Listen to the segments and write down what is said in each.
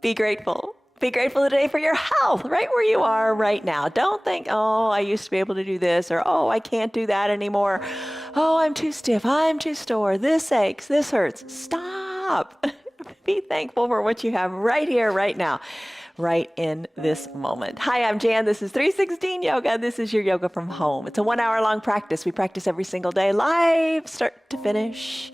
Be grateful. Be grateful today for your health, right where you are right now. Don't think, oh, I used to be able to do this, or oh, I can't do that anymore. Oh, I'm too stiff, I'm too sore, this aches, this hurts. Stop. Be thankful for what you have right here, right now, right in this moment. Hi, I'm Jan. This is 316 Yoga. This is your yoga from home. It's a 1 hour long practice. We practice every single day, live, start to finish.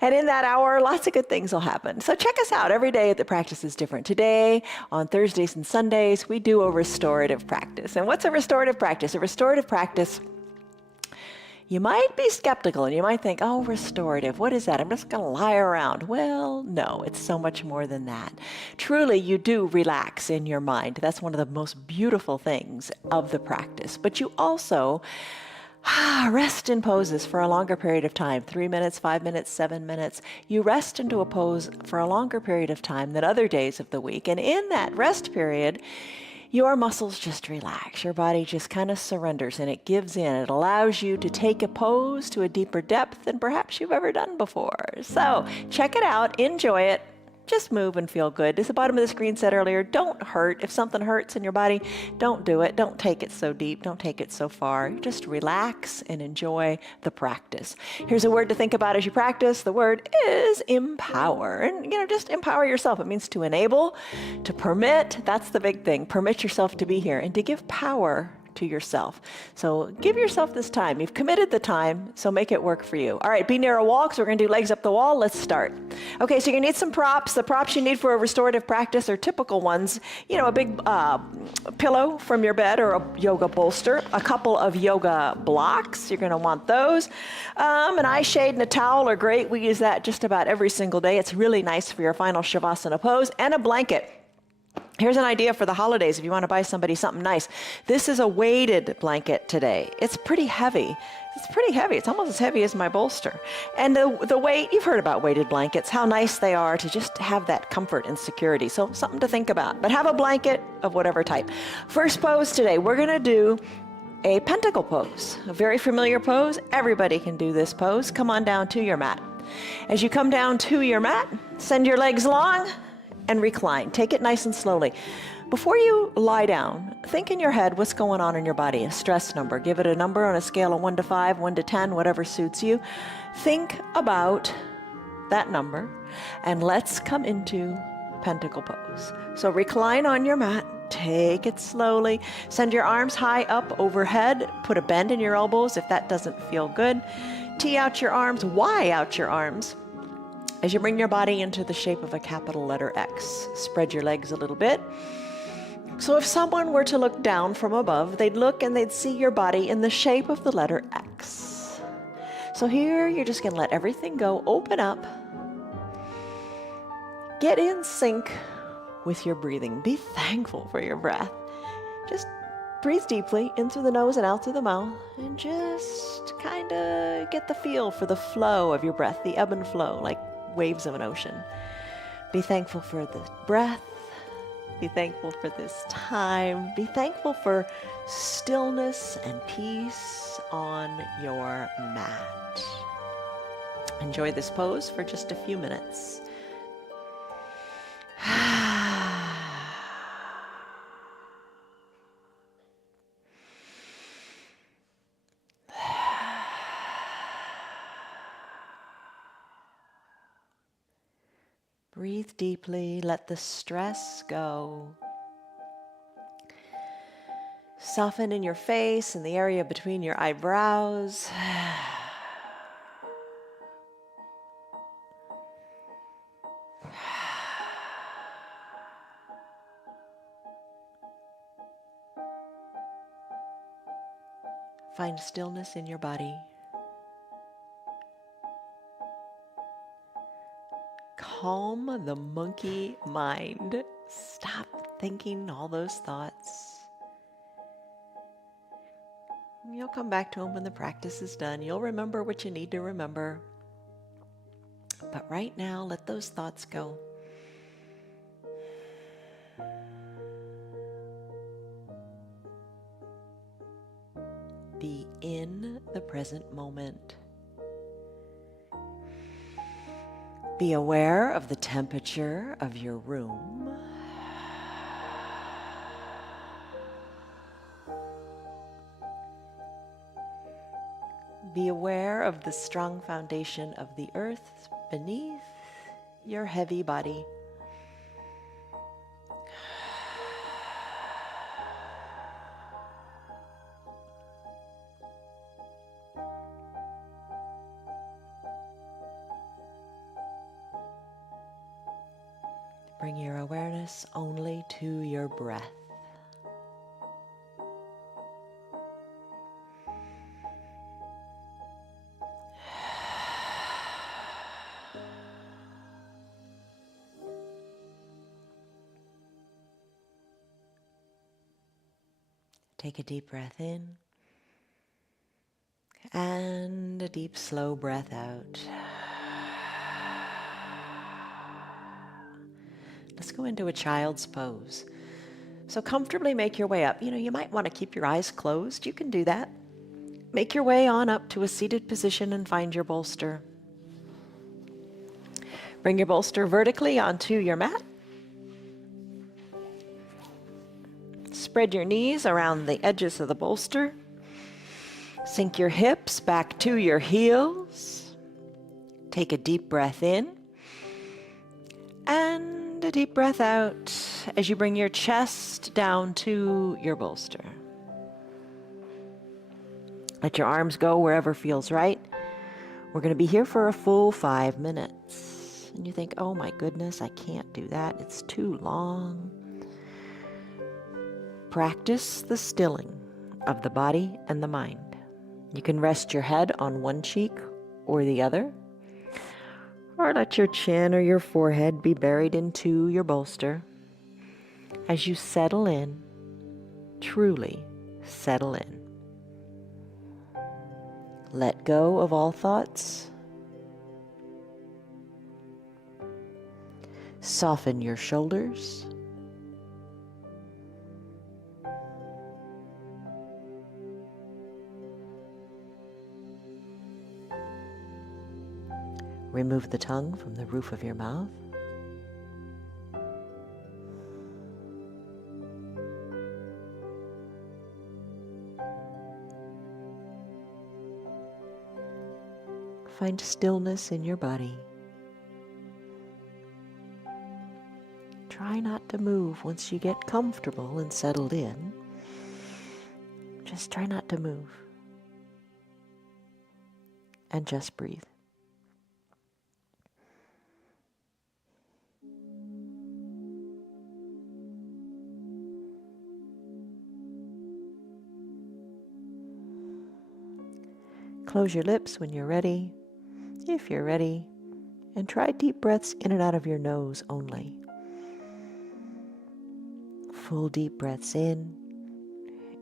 And in that hour, lots of good things will happen. So check us out. Every day the practice is different. Today, on Thursdays and Sundays, we do a restorative practice. And what's a restorative practice? A restorative practice, you might be skeptical and you might think, oh, restorative, what is that? I'm just going to lie around. Well, no, it's so much more than that. Truly, you do relax in your mind. That's one of the most beautiful things of the practice. But you also rest in poses for a longer period of time, 3 minutes, 5 minutes, 7 minutes. You rest into a pose for a longer period of time than other days of the week. And in that rest period, your muscles just relax. Your body just kind of surrenders and it gives in. It allows you to take a pose to a deeper depth than perhaps you've ever done before. So check it out, enjoy it. Just move and feel good. As the bottom of the screen said earlier, don't hurt. If something hurts in your body, don't do it. Don't take it so deep. Don't take it so far. Just relax and enjoy the practice. Here's a word to think about as you practice. The word is empower. And, just empower yourself. It means to enable, to permit. That's the big thing. Permit yourself to be here and to give power to yourself. So give yourself this time. You've committed the time, so make it work for you. All right, be near a wall because we're going to do legs up the wall. Let's start. Okay, so you need some props. The props you need for a restorative practice are typical ones. A big pillow from your bed or a yoga bolster, a couple of yoga blocks. You're going to want those. An eye shade and a towel are great. We use that just about every single day. It's really nice for your final Shavasana pose. And a blanket. Here's an idea for the holidays if you want to buy somebody something nice. This is a weighted blanket today. It's pretty heavy. It's almost as heavy as my bolster. And the weight, you've heard about weighted blankets, how nice they are to just have that comfort and security. So something to think about. But have a blanket of whatever type. First pose today, we're going to do a pentacle pose. A very familiar pose. Everybody can do this pose. Come on down to your mat. As you come down to your mat, send your legs long and recline. Take it nice and slowly. Before you lie down, think in your head what's going on in your body, a stress number. Give it a number on a scale of 1 to 5, 1 to 10, whatever suits you. Think about that number and let's come into pentacle pose. So recline on your mat. Take it slowly. Send your arms high up overhead. Put a bend in your elbows if that doesn't feel good. Tee out your arms, Y out your arms. As you bring your body into the shape of a capital letter X, spread your legs a little bit. So if someone were to look down from above, they'd look and they'd see your body in the shape of the letter X. So here you're just going to let everything go, open up, get in sync with your breathing. Be thankful for your breath. Just breathe deeply in through the nose and out through the mouth, and just kind of get the feel for the flow of your breath, the ebb and flow, like waves of an ocean. Be thankful for the breath. Be thankful for this time. Be thankful for stillness and peace on your mat. Enjoy this pose for just a few minutes. Breathe deeply, let the stress go. Soften in your face and the area between your eyebrows. Find stillness in your body. Calm the monkey mind. Stop thinking all those thoughts. You'll come back to them when the practice is done. You'll remember what you need to remember. But right now, let those thoughts go. Be in the present moment. Be aware of the temperature of your room. Be aware of the strong foundation of the earth beneath your heavy body. Bring your awareness only to your breath. Take a deep breath in and a deep, slow breath out. Let's go into a child's pose. So comfortably make your way up. You might want to keep your eyes closed. You can do that. Make your way on up to a seated position and find your bolster. Bring your bolster vertically onto your mat. Spread your knees around the edges of the bolster. Sink your hips back to your heels. Take a deep breath in and a deep breath out as you bring your chest down to your bolster. Let your arms go wherever feels right. We're going to be here for a full 5 minutes. And you think, oh my goodness, I can't do that. It's too long. Practice the stilling of the body and the mind. You can rest your head on one cheek or the other, or let your chin or your forehead be buried into your bolster. As you settle in, truly settle in. Let go of all thoughts. Soften your shoulders. Remove the tongue from the roof of your mouth. Find stillness in your body. Try not to move once you get comfortable and settled in. Just try not to move. And just breathe. Close your lips when you're ready, if you're ready, and try deep breaths in and out of your nose only. Full deep breaths in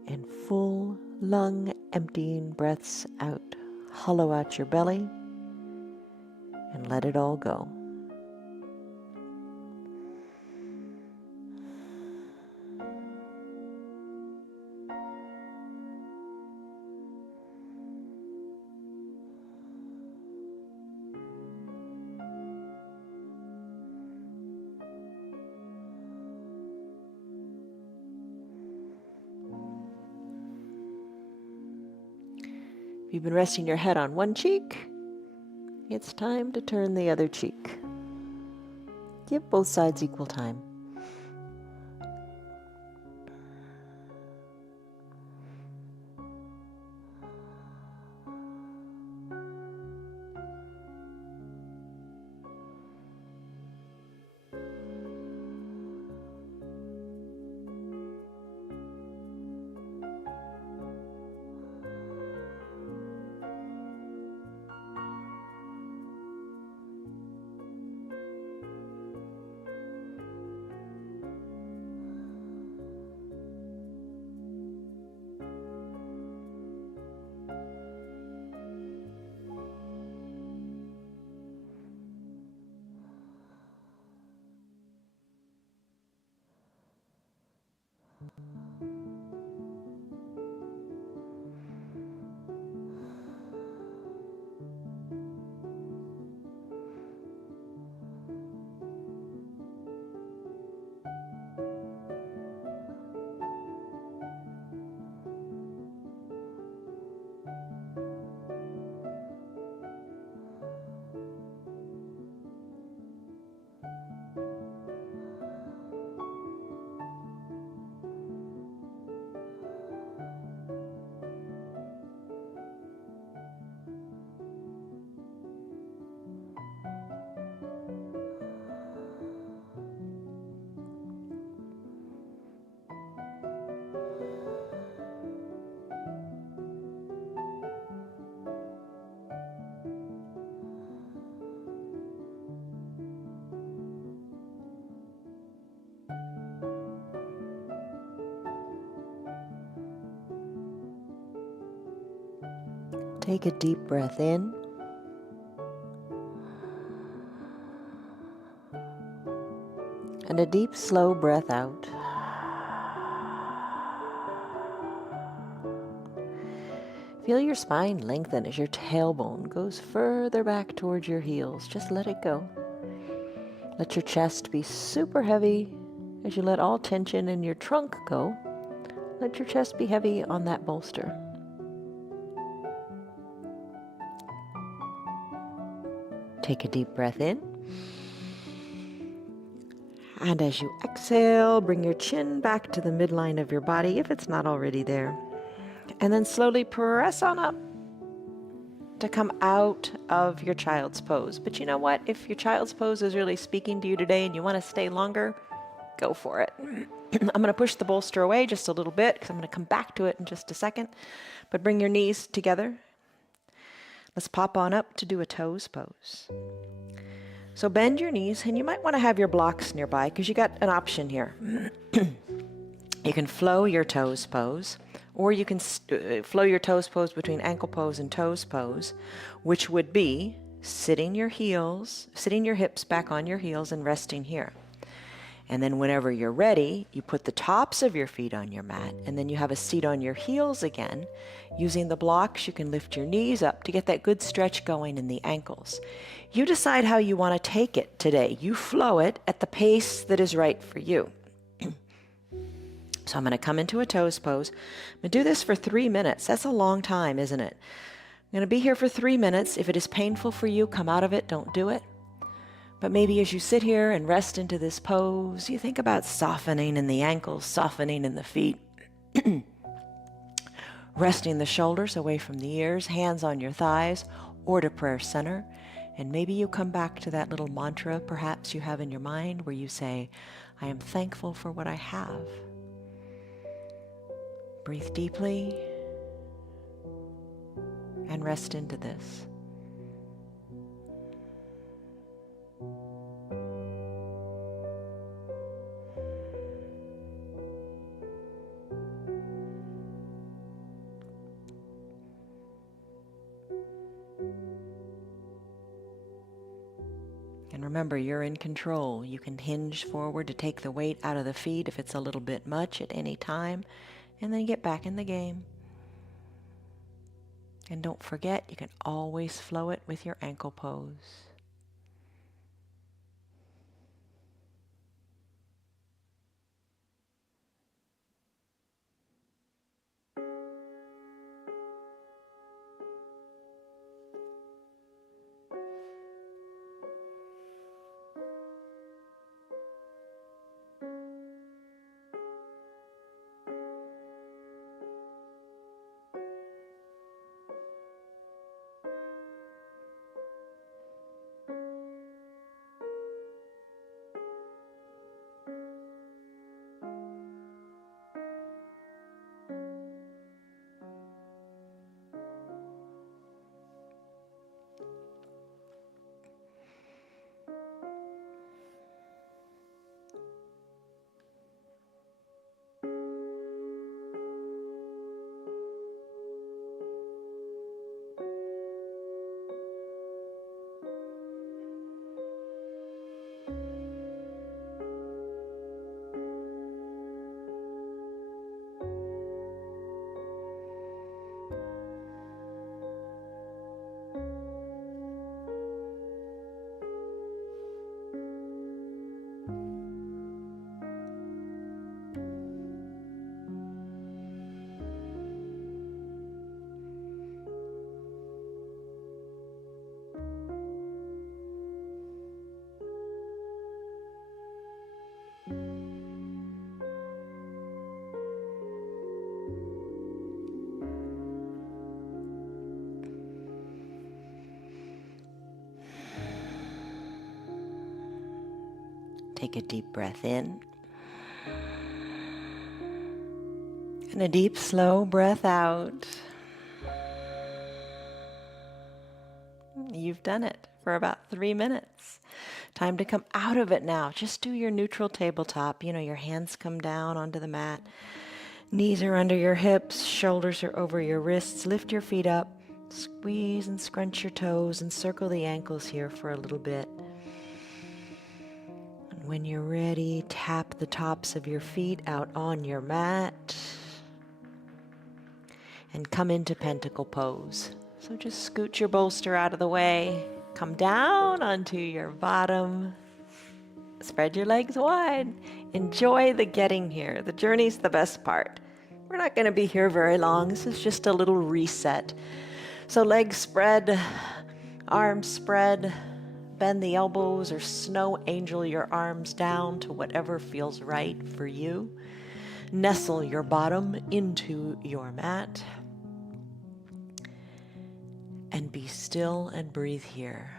and full lung emptying breaths out. Hollow out your belly and let it all go. If you've been resting your head on one cheek, it's time to turn the other cheek. Give both sides equal time. Take a deep breath in. And a deep, slow breath out. Feel your spine lengthen as your tailbone goes further back towards your heels. Just let it go. Let your chest be super heavy as you let all tension in your trunk go. Let your chest be heavy on that bolster. Take a deep breath in. And as you exhale, bring your chin back to the midline of your body if it's not already there. And then slowly press on up to come out of your child's pose. But you know what? If your child's pose is really speaking to you today and you want to stay longer, go for it. I'm going to push the bolster away just a little bit because I'm going to come back to it in just a second. But bring your knees together. Let's pop on up to do a toes pose. So bend your knees, and you might want to have your blocks nearby because you got an option here. You can flow your toes pose, or you can flow your toes pose between ankle pose and toes pose, which would be sitting your hips back on your heels and resting here. And then whenever you're ready, you put the tops of your feet on your mat, and then you have a seat on your heels again. Using the blocks, you can lift your knees up to get that good stretch going in the ankles. You decide how you want to take it today. You flow it at the pace that is right for you. So I'm going to come into a toes pose. I'm going to do this for 3 minutes. That's a long time, isn't it? I'm going to be here for 3 minutes. If it is painful for you, come out of it. Don't do it. But maybe as you sit here and rest into this pose, you think about softening in the ankles, softening in the feet. Resting the shoulders away from the ears, hands on your thighs, or to prayer center. And maybe you come back to that little mantra perhaps you have in your mind where you say, I am thankful for what I have. Breathe deeply and rest into this. And remember, you're in control. You can hinge forward to take the weight out of the feet if it's a little bit much at any time, and then get back in the game. And don't forget, you can always flow it with your ankle pose. Take a deep breath in. And a deep, slow breath out. You've done it for about 3 minutes. Time to come out of it now. Just do your neutral tabletop. Your hands come down onto the mat. Knees are under your hips. Shoulders are over your wrists. Lift your feet up. Squeeze and scrunch your toes and circle the ankles here for a little bit. And when you're ready, tap the tops of your feet out on your mat and come into pentacle pose. So just scoot your bolster out of the way, come down onto your bottom, spread your legs wide. Enjoy the getting here. The journey's the best part. We're not going to be here very long. This is just a little reset. So legs spread, arms spread, bend the elbows or snow angel your arms down to whatever feels right for you. Nestle your bottom into your mat and be still and breathe here.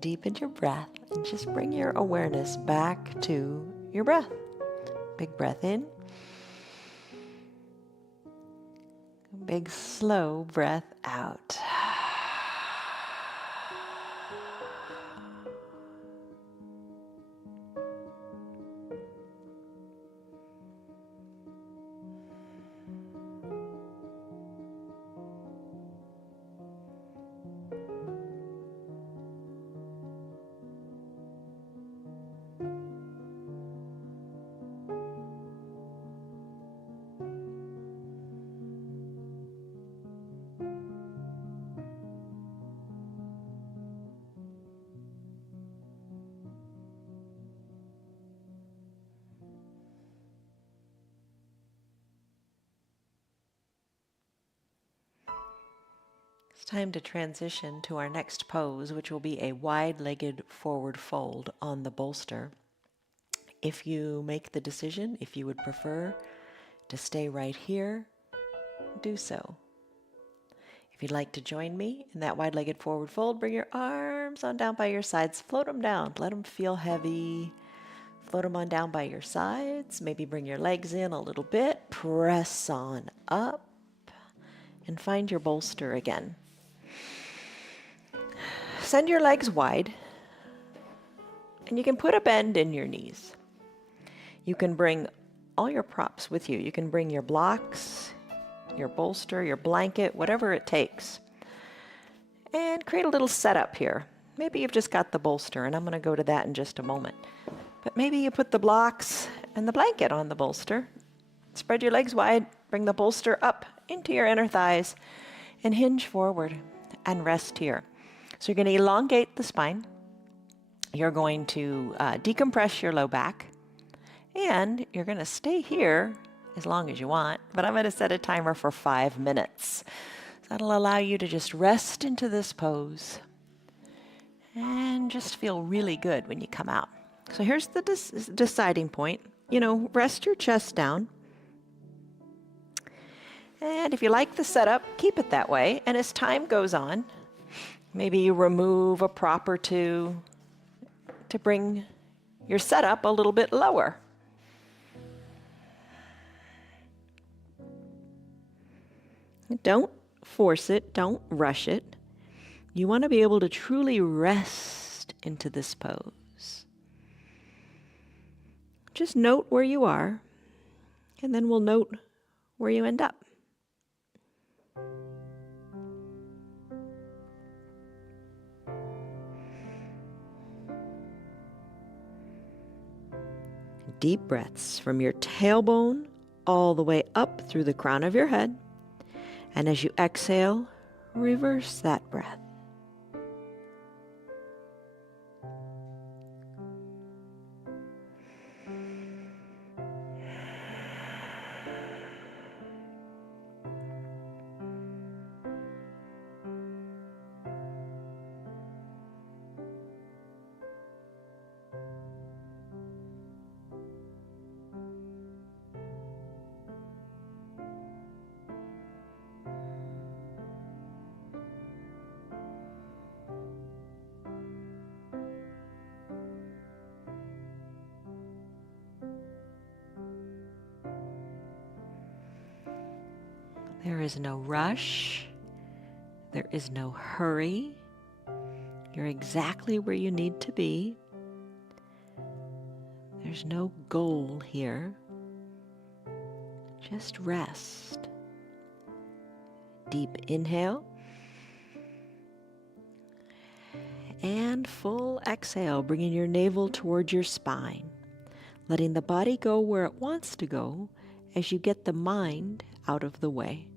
Deepen your breath and just bring your awareness back to your breath. Big breath in. Big slow breath out. It's time to transition to our next pose, which will be a wide-legged forward fold on the bolster. If you make the decision, if you would prefer to stay right here, do so. If you'd like to join me in that wide-legged forward fold, bring your arms on down by your sides, float them down, let them feel heavy. Float them on down by your sides, maybe bring your legs in a little bit, press on up, and find your bolster again. Send your legs wide, and you can put a bend in your knees. You can bring all your props with you. You can bring your blocks, your bolster, your blanket, whatever it takes. And create a little setup here. Maybe you've just got the bolster, and I'm going to go to that in just a moment. But maybe you put the blocks and the blanket on the bolster. Spread your legs wide, bring the bolster up into your inner thighs, and hinge forward and rest here. So you're going to elongate the spine. You're going to decompress your low back. And you're going to stay here as long as you want, but I'm going to set a timer for 5 minutes. So that'll allow you to just rest into this pose and just feel really good when you come out. So here's the deciding point. Rest your chest down. And if you like the setup, keep it that way. And as time goes on, maybe you remove a prop or two to bring your setup a little bit lower. Don't force it, don't rush it. You want to be able to truly rest into this pose. Just note where you are, and then we'll note where you end up. Deep breaths from your tailbone all the way up through the crown of your head. And as you exhale, reverse that breath. There is no rush. There is no hurry. You're exactly where you need to be. There's no goal here. Just rest. Deep inhale. And full exhale, bringing your navel towards your spine. Letting the body go where it wants to go as you get the mind out of the way.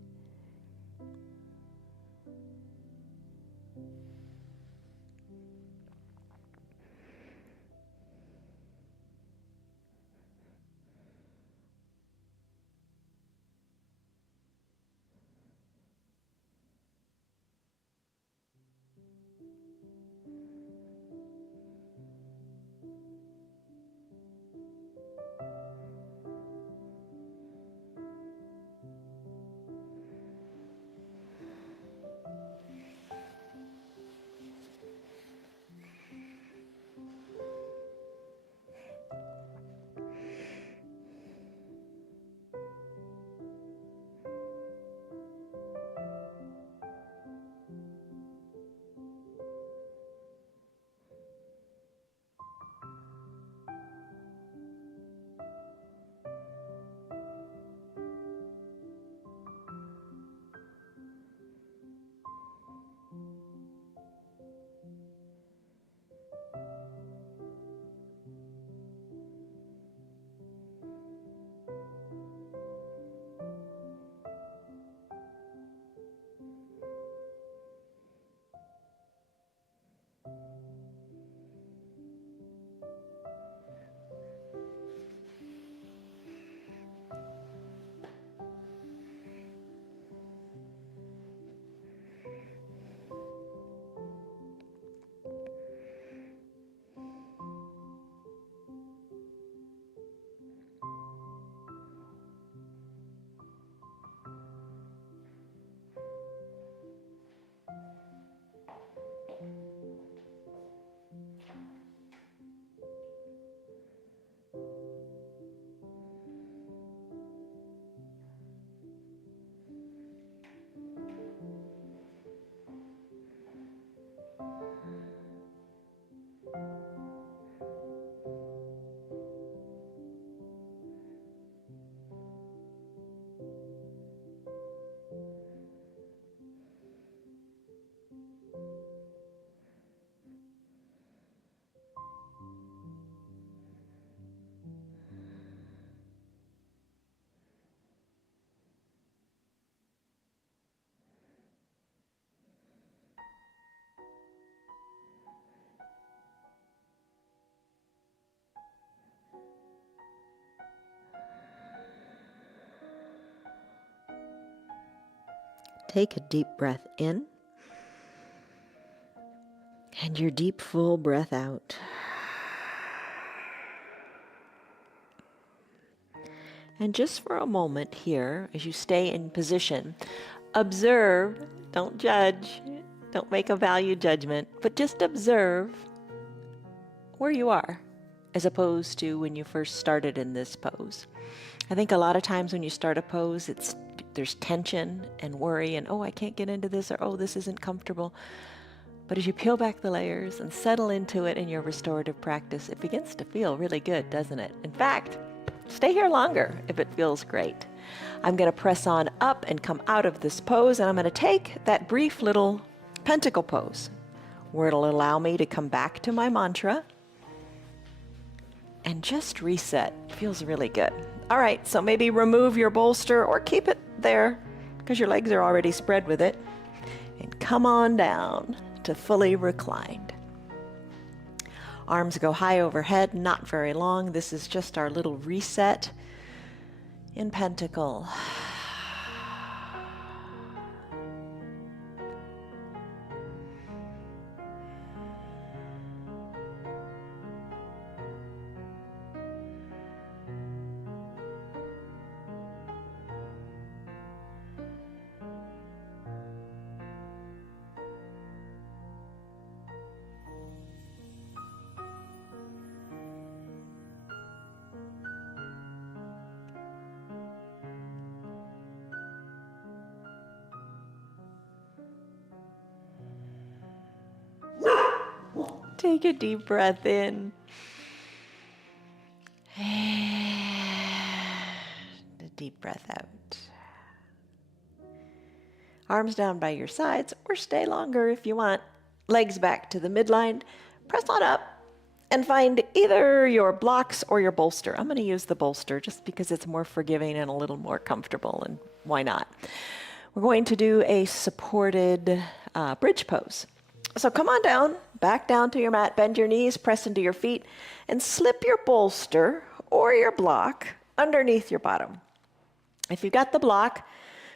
Take a deep breath in and your deep, full breath out. And just for a moment here, as you stay in position, observe, don't judge, don't make a value judgment, but just observe where you are as opposed to when you first started in this pose. I think a lot of times when you start a pose, there's tension and worry and, oh, I can't get into this, or, oh, this isn't comfortable. But as you peel back the layers and settle into it in your restorative practice, it begins to feel really good, doesn't it? In fact, stay here longer if it feels great. I'm going to press on up and come out of this pose, and I'm going to take that brief little pentacle pose where it'll allow me to come back to my mantra and just reset. Feels really good. All right, so maybe remove your bolster or keep it there because your legs are already spread with it, and come on down to fully reclined. Arms go high overhead, not very long. This is just our little reset in pentacle. Take a deep breath in. And a deep breath out. Arms down by your sides, or stay longer if you want. Legs back to the midline. Press on up and find either your blocks or your bolster. I'm going to use the bolster just because it's more forgiving and a little more comfortable, and why not? We're going to do a supported bridge pose. So come on down, back down to your mat, bend your knees, press into your feet, and slip your bolster or your block underneath your bottom. If you've got the block,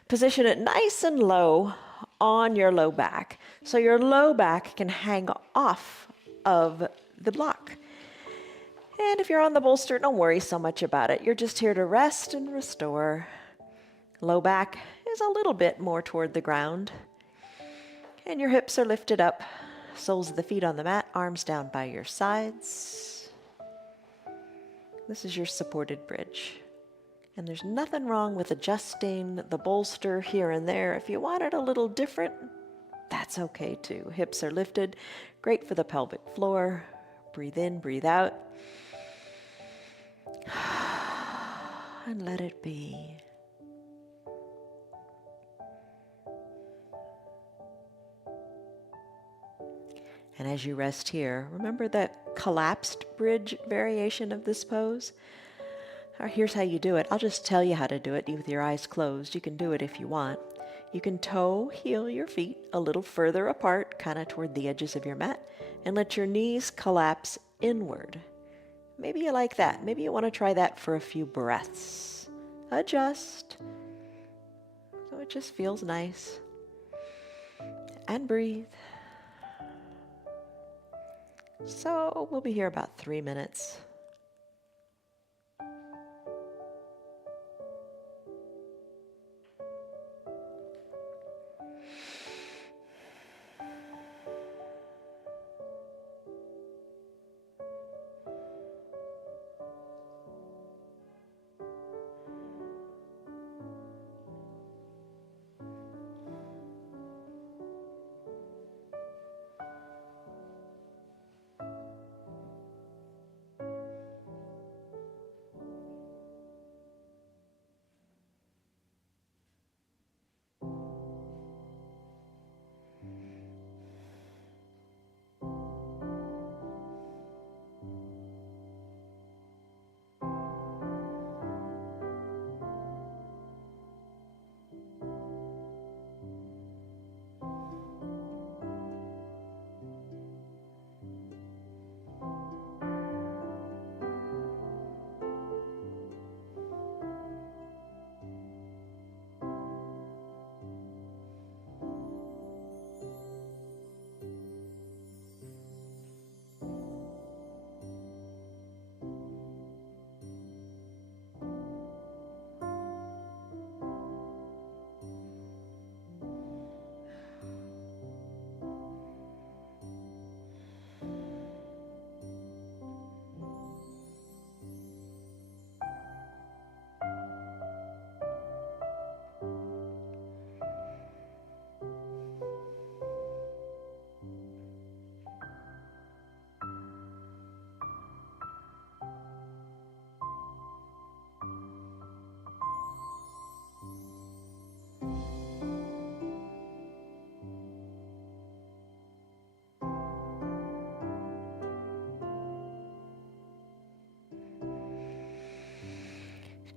position it nice and low on your low back, so your low back can hang off of the block. And if you're on the bolster, don't worry so much about it. You're just here to rest and restore. Low back is a little bit more toward the ground. And your hips are lifted up, soles of the feet on the mat, arms down by your sides. This is your supported bridge. And there's nothing wrong with adjusting the bolster here and there. If you want it a little different, that's okay too. Hips are lifted, great for the pelvic floor. Breathe in, breathe out. And let it be. And as you rest here, remember that collapsed bridge variation of this pose? Here's how you do it. I'll just tell you how to do it with your eyes closed. You can do it if you want. You can toe heel your feet a little further apart, kind of toward the edges of your mat, and let your knees collapse inward. Maybe you like that. Maybe you want to try that for a few breaths. Adjust. So it just feels nice. And breathe. So we'll be here about 3 minutes.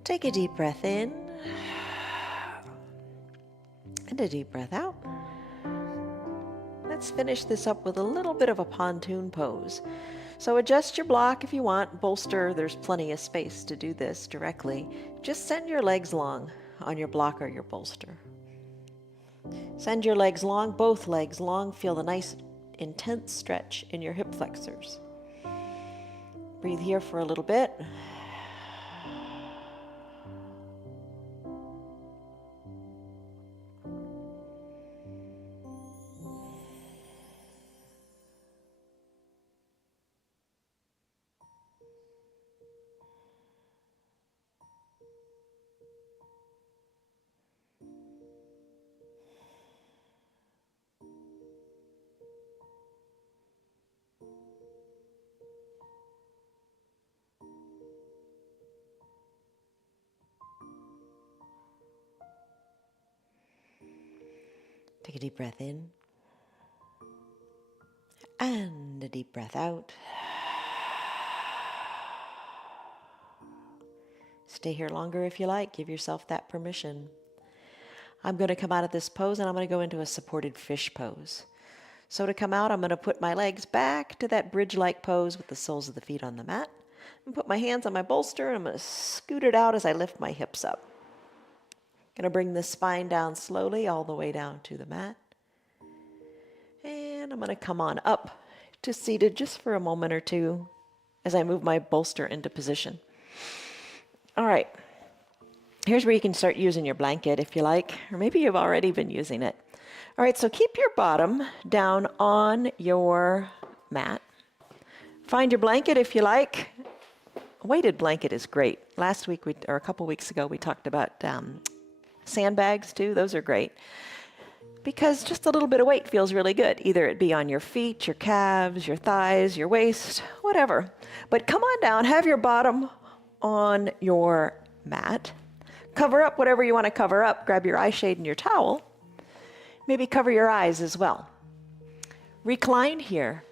Take a deep breath in and a deep breath out. Let's finish this up with a little bit of a pontoon pose. So adjust your block if you want. Bolster, there's plenty of space to do this directly. Just send your legs long on your block or your bolster. Send your legs long, both legs long. Feel the nice intense stretch in your hip flexors. Breathe here for a little bit. Take a deep breath in and a deep breath out. Stay here longer if you like. Give yourself that permission. I'm going to come out of this pose and I'm going to go into a supported fish pose. So to come out, I'm going to put my legs back to that bridge-like pose with the soles of the feet on the mat. And put my hands on my bolster and I'm going to scoot it out as I lift my hips up. Going to bring the spine down slowly all the way down to the mat. And I'm going to come on up to seated just for a moment or two as I move my bolster into position. All right. Here's where you can start using your blanket if you like, or maybe you've already been using it. All right, so keep your bottom down on your mat. Find your blanket if you like. A weighted blanket is great. Last week, or a couple weeks ago, we talked about sandbags too. Those are great because just a little bit of weight feels really good. Either it be on your feet, your calves, your thighs, your waist, whatever. But come on down, have your bottom on your mat. Cover up whatever you want to cover up. Grab your eye shade and your towel. Maybe cover your eyes as well. Recline here.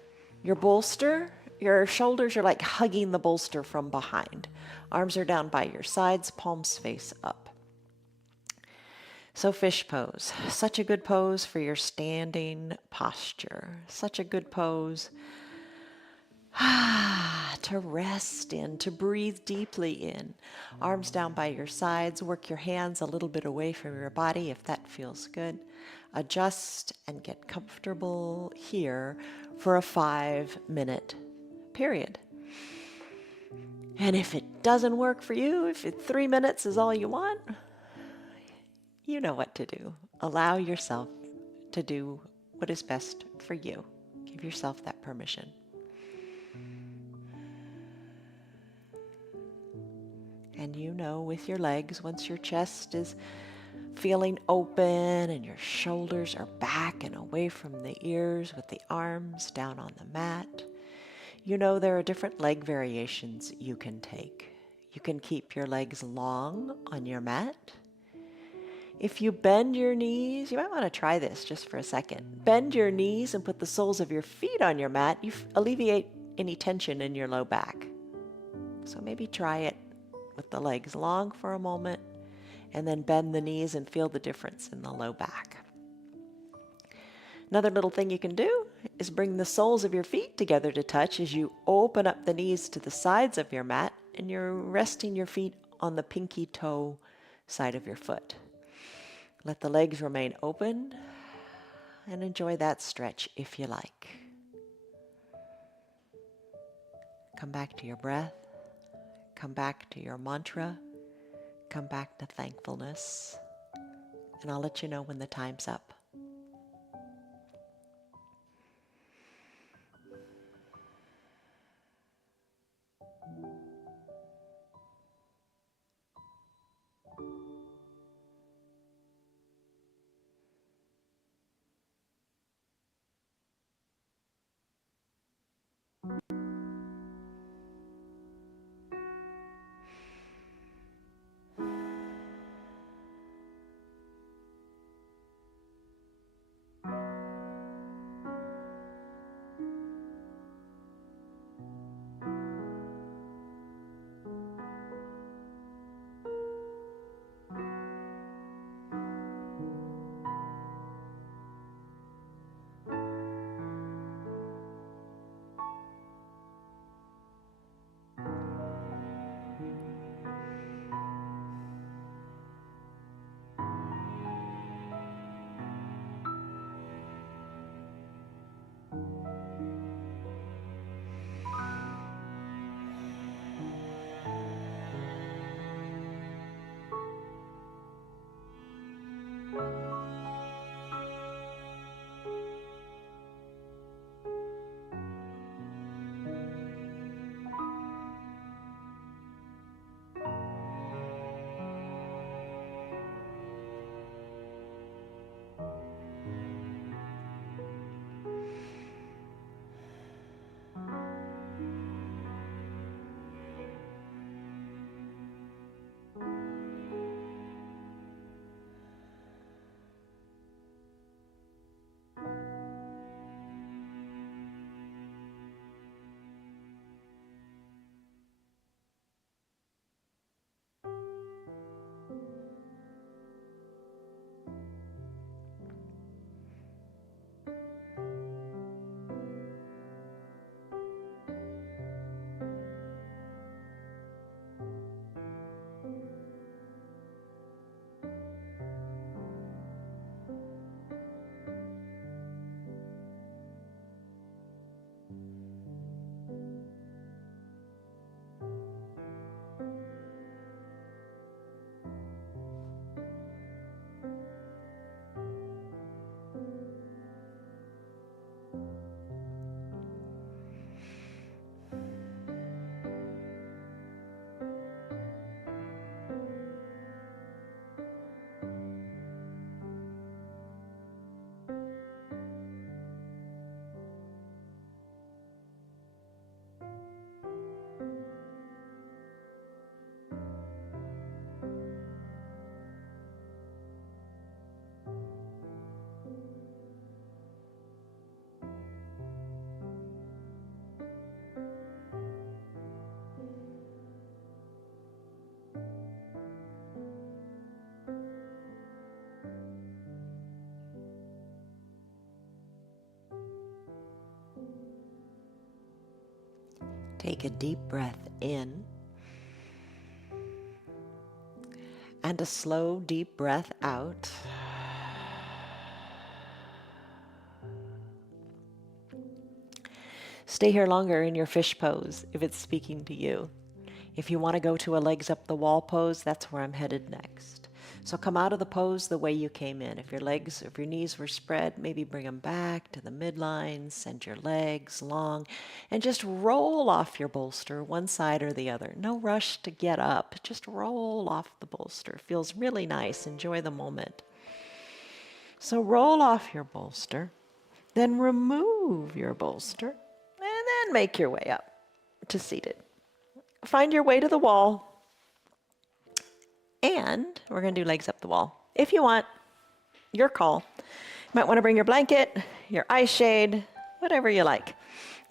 Your bolster, your shoulders are like hugging the bolster from behind. Arms are down by your sides, palms face up. So fish pose. Such a good pose for your standing posture. Such a good pose to rest in, to breathe deeply in. Arms down by your sides. Work your hands a little bit away from your body if that feels good. Adjust and get comfortable here for a 5-minute period. And if it doesn't work for you, if 3 minutes is all you want, you know what to do. Allow yourself to do what is best for you. Give yourself that permission. And you know, with your legs, once your chest is feeling open and your shoulders are back and away from the ears with the arms down on the mat, you know there are different leg variations you can take. You can keep your legs long on your mat. If you bend your knees, you might want to try this just for a second. Bend your knees and put the soles of your feet on your mat. You alleviate any tension in your low back. So maybe try it with the legs long for a moment and then bend the knees and feel the difference in the low back. Another little thing you can do is bring the soles of your feet together to touch as you open up the knees to the sides of your mat and you're resting your feet on the pinky toe side of your foot. Let the legs remain open and enjoy that stretch if you like. Come back to your breath. Come back to your mantra. Come back to thankfulness. And I'll let you know when the time's up. Take a deep breath in and a slow, deep breath out. Stay here longer in your fish pose if it's speaking to you. If you want to go to a legs up the wall pose, that's where I'm headed next. So come out of the pose the way you came in. If your knees were spread, maybe bring them back to the midline, send your legs long, and just roll off your bolster, one side or the other. No rush to get up, just roll off the bolster. Feels really nice, enjoy the moment. So roll off your bolster, then remove your bolster, and then make your way up to seated. Find your way to the wall, and we're going to do legs up the wall. If you want, your call. You might want to bring your blanket, your eye shade, whatever you like. You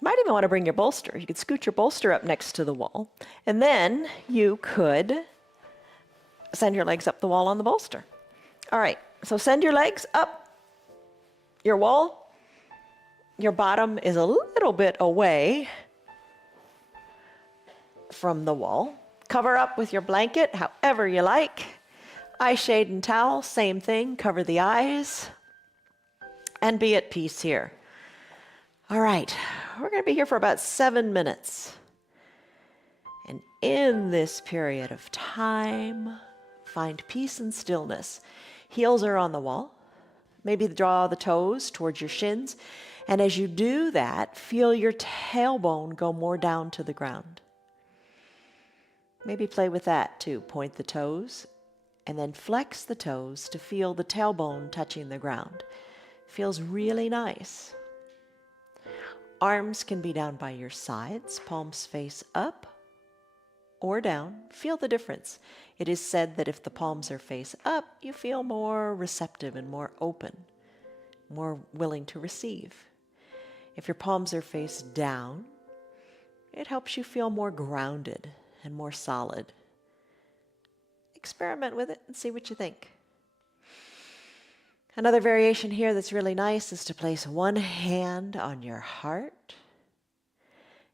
might even want to bring your bolster. You could scoot your bolster up next to the wall, and then you could send your legs up the wall on the bolster. All right, so send your legs up your wall. Your bottom is a little bit away from the wall. Cover up with your blanket, however you like. Eye shade and towel, same thing. Cover the eyes and be at peace here. All right, we're going to be here for about 7 minutes. And in this period of time, find peace and stillness. Heels are on the wall. Maybe draw the toes towards your shins. And as you do that, feel your tailbone go more down to the ground. Maybe play with that too. Point the toes and then flex the toes to feel the tailbone touching the ground. Feels really nice. Arms can be down by your sides, palms face up or down. Feel the difference. It is said that if the palms are face up, you feel more receptive and more open, more willing to receive. If your palms are face down, it helps you feel more grounded and more solid. Experiment with it and see what you think. Another variation here that's really nice is to place one hand on your heart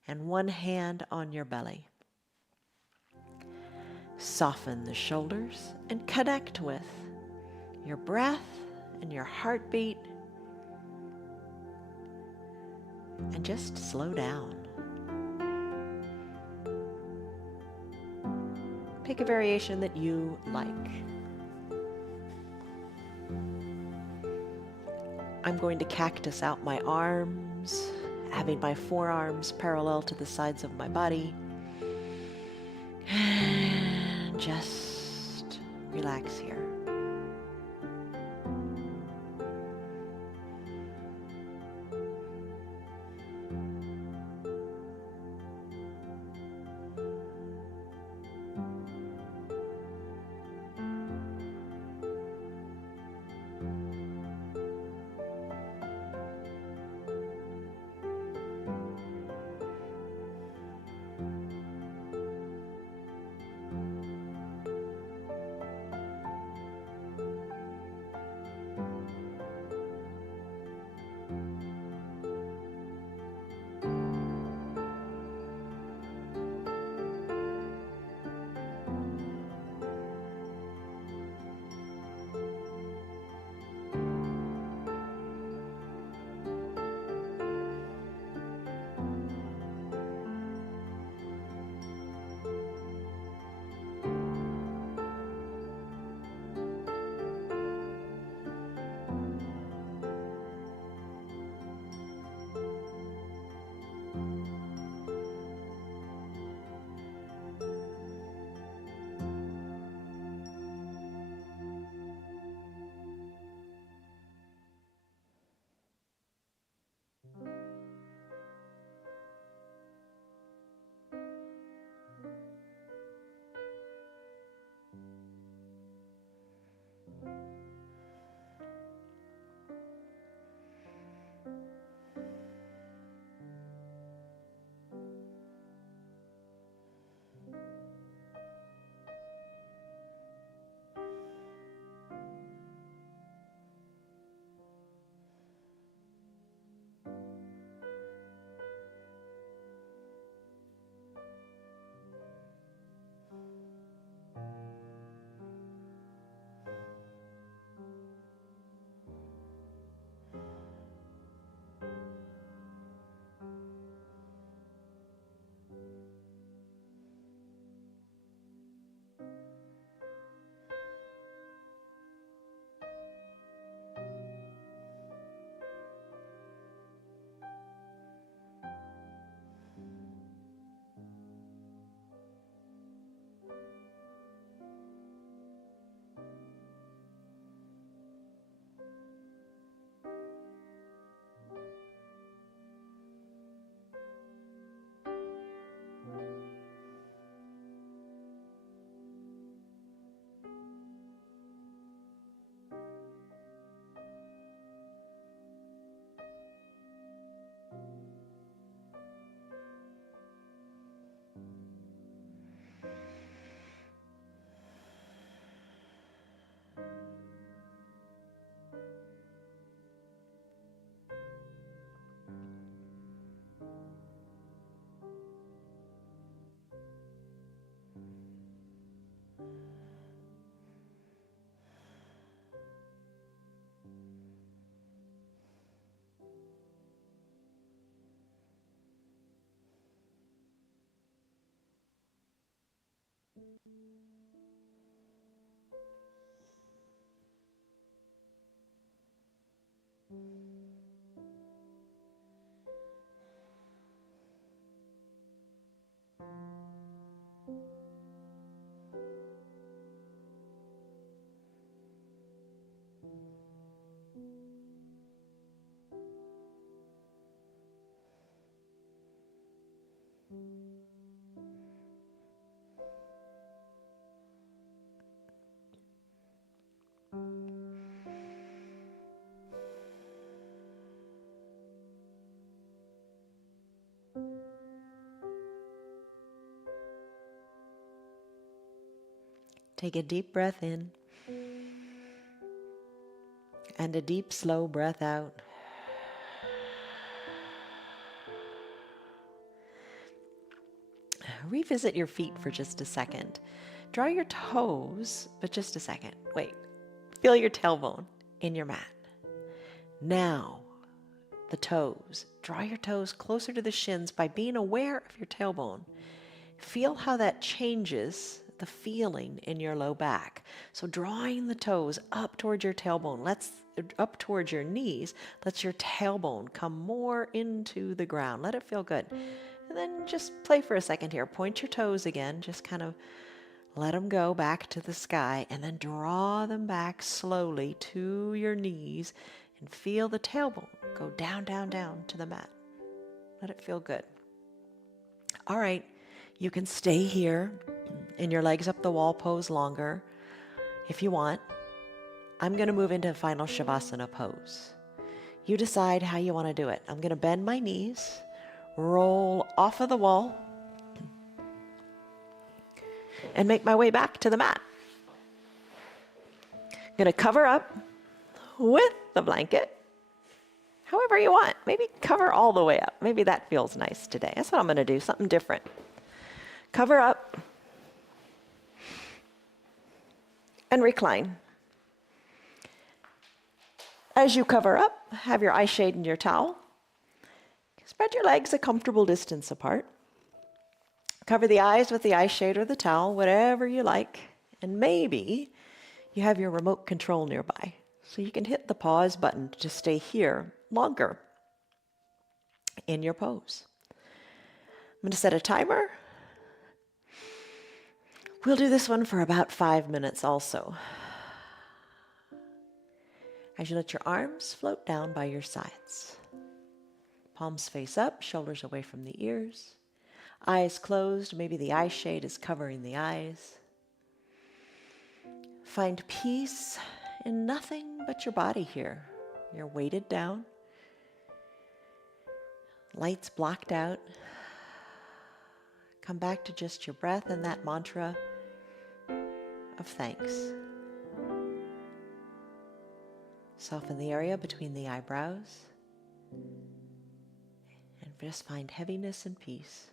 and one hand on your belly. Soften the shoulders and connect with your breath and your heartbeat, and just slow down. Pick a variation that you like. I'm going to cactus out my arms, having my forearms parallel to the sides of my body. And just relax here. Take a deep breath in and a deep, slow breath out. Revisit your feet for just a second. Draw your toes, but just a second. Wait. Feel your tailbone in your mat. Now, the toes. Draw your toes closer to the shins by being aware of your tailbone. Feel how that changes the feeling in your low back. So drawing the toes up towards your tailbone, up towards your knees, lets your tailbone come more into the ground. Let it feel good. And then just play for a second here. Point your toes again. Just kind of let them go back to the sky, and then draw them back slowly to your knees and feel the tailbone go down, down, down to the mat. Let it feel good. All right, you can stay here in your legs up the wall pose longer if you want. I'm going to move into final Shavasana pose. You decide how you want to do it. I'm going to bend my knees, roll off of the wall, and make my way back to the mat. I'm going to cover up with the blanket, however you want. Maybe cover all the way up. Maybe that feels nice today. That's what I'm going to do, something different. Cover up and recline. As you cover up, have your eye shade and your towel. Spread your legs a comfortable distance apart. Cover the eyes with the eye shade or the towel, whatever you like. And maybe you have your remote control nearby, so you can hit the pause button to stay here longer in your pose. I'm going to set a timer. We'll do this one for about 5 minutes also. As you let your arms float down by your sides. Palms face up, shoulders away from the ears. Eyes closed, maybe the eye shade is covering the eyes. Find peace in nothing but your body here. You're weighted down. Lights blocked out. Come back to just your breath and that mantra of thanks. Soften the area between the eyebrows. And just find heaviness and peace.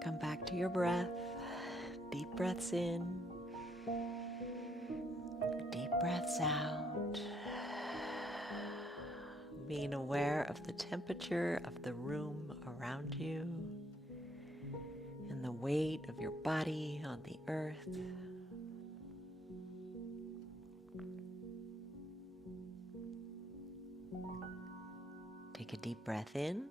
Come back to your breath. Deep breaths in. Deep breaths out. Being aware of the temperature of the room around you and the weight of your body on the earth. Take a deep breath in.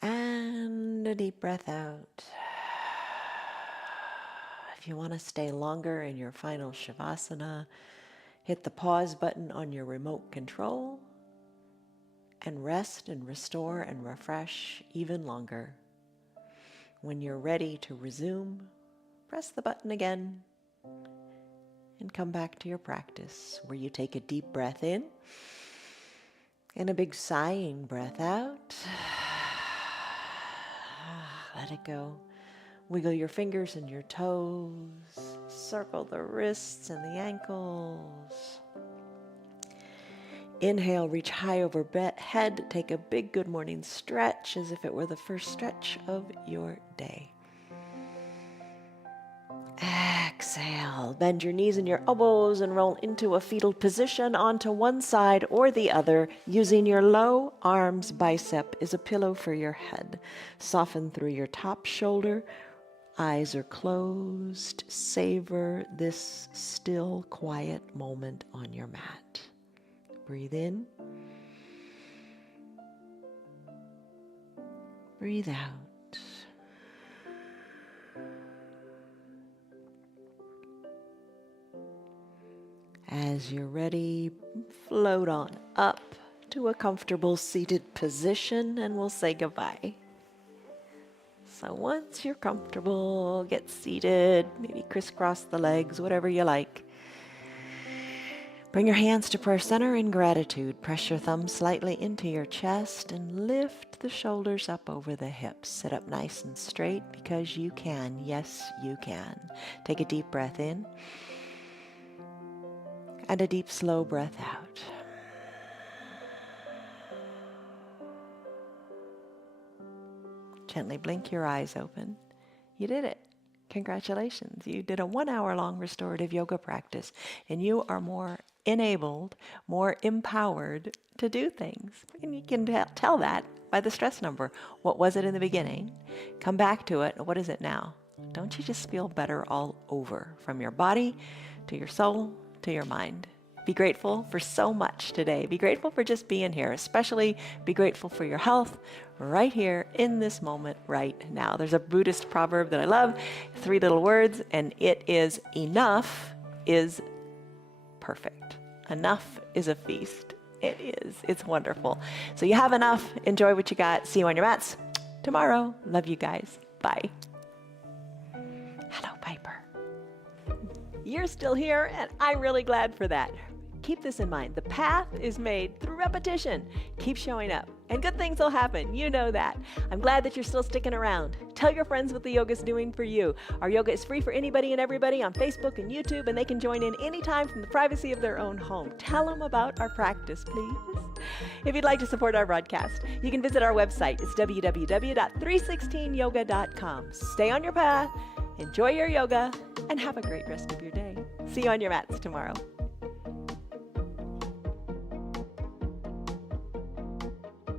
And a deep breath out. If you want to stay longer in your final Shavasana, hit the pause button on your remote control and rest and restore and refresh even longer. When you're ready to resume, press the button again and come back to your practice where you take a deep breath in and a big sighing breath out. Let it go. Wiggle your fingers and your toes. Circle the wrists and the ankles. Inhale, reach high over head. Take a big good morning stretch as if it were the first stretch of your day. Exhale, bend your knees and your elbows and roll into a fetal position onto one side or the other, using your low arms bicep as a pillow for your head. Soften through your top shoulder. Eyes are closed. Savor this still, quiet moment on your mat. Breathe in. Breathe out. As you're ready, float on up to a comfortable seated position and we'll say goodbye. So once you're comfortable, get seated, maybe crisscross the legs, whatever you like. Bring your hands to prayer center in gratitude. Press your thumbs slightly into your chest and lift the shoulders up over the hips. Sit up nice and straight because you can. Yes, you can. Take a deep breath in. And a deep, slow breath out. Gently blink your eyes open. You did it. Congratulations. You did a 1 hour long restorative yoga practice, and you are more enabled, more empowered to do things. And you can tell that by the stress number. What was it in the beginning? Come back to it. What is it now? Don't you just feel better all over, from your body to your soul to your mind? Be grateful for so much today. Be grateful for just being here. Especially be grateful for your health right here in this moment right now. There's a Buddhist proverb that I love, 3 little words, and it is enough is perfect. Enough is a feast. It is. It's wonderful. So you have enough. Enjoy what you got. See you on your mats tomorrow. Love you guys. Bye. Hello, Piper. You're still here, and I'm really glad for that. Keep this in mind. The path is made through repetition. Keep showing up, and good things will happen. You know that. I'm glad that you're still sticking around. Tell your friends what the yoga's doing for you. Our yoga is free for anybody and everybody on Facebook and YouTube, and they can join in anytime from the privacy of their own home. Tell them about our practice, please. If you'd like to support our broadcast, you can visit our website. It's www.316yoga.com. Stay on your path, enjoy your yoga, and have a great rest of your day. See you on your mats tomorrow.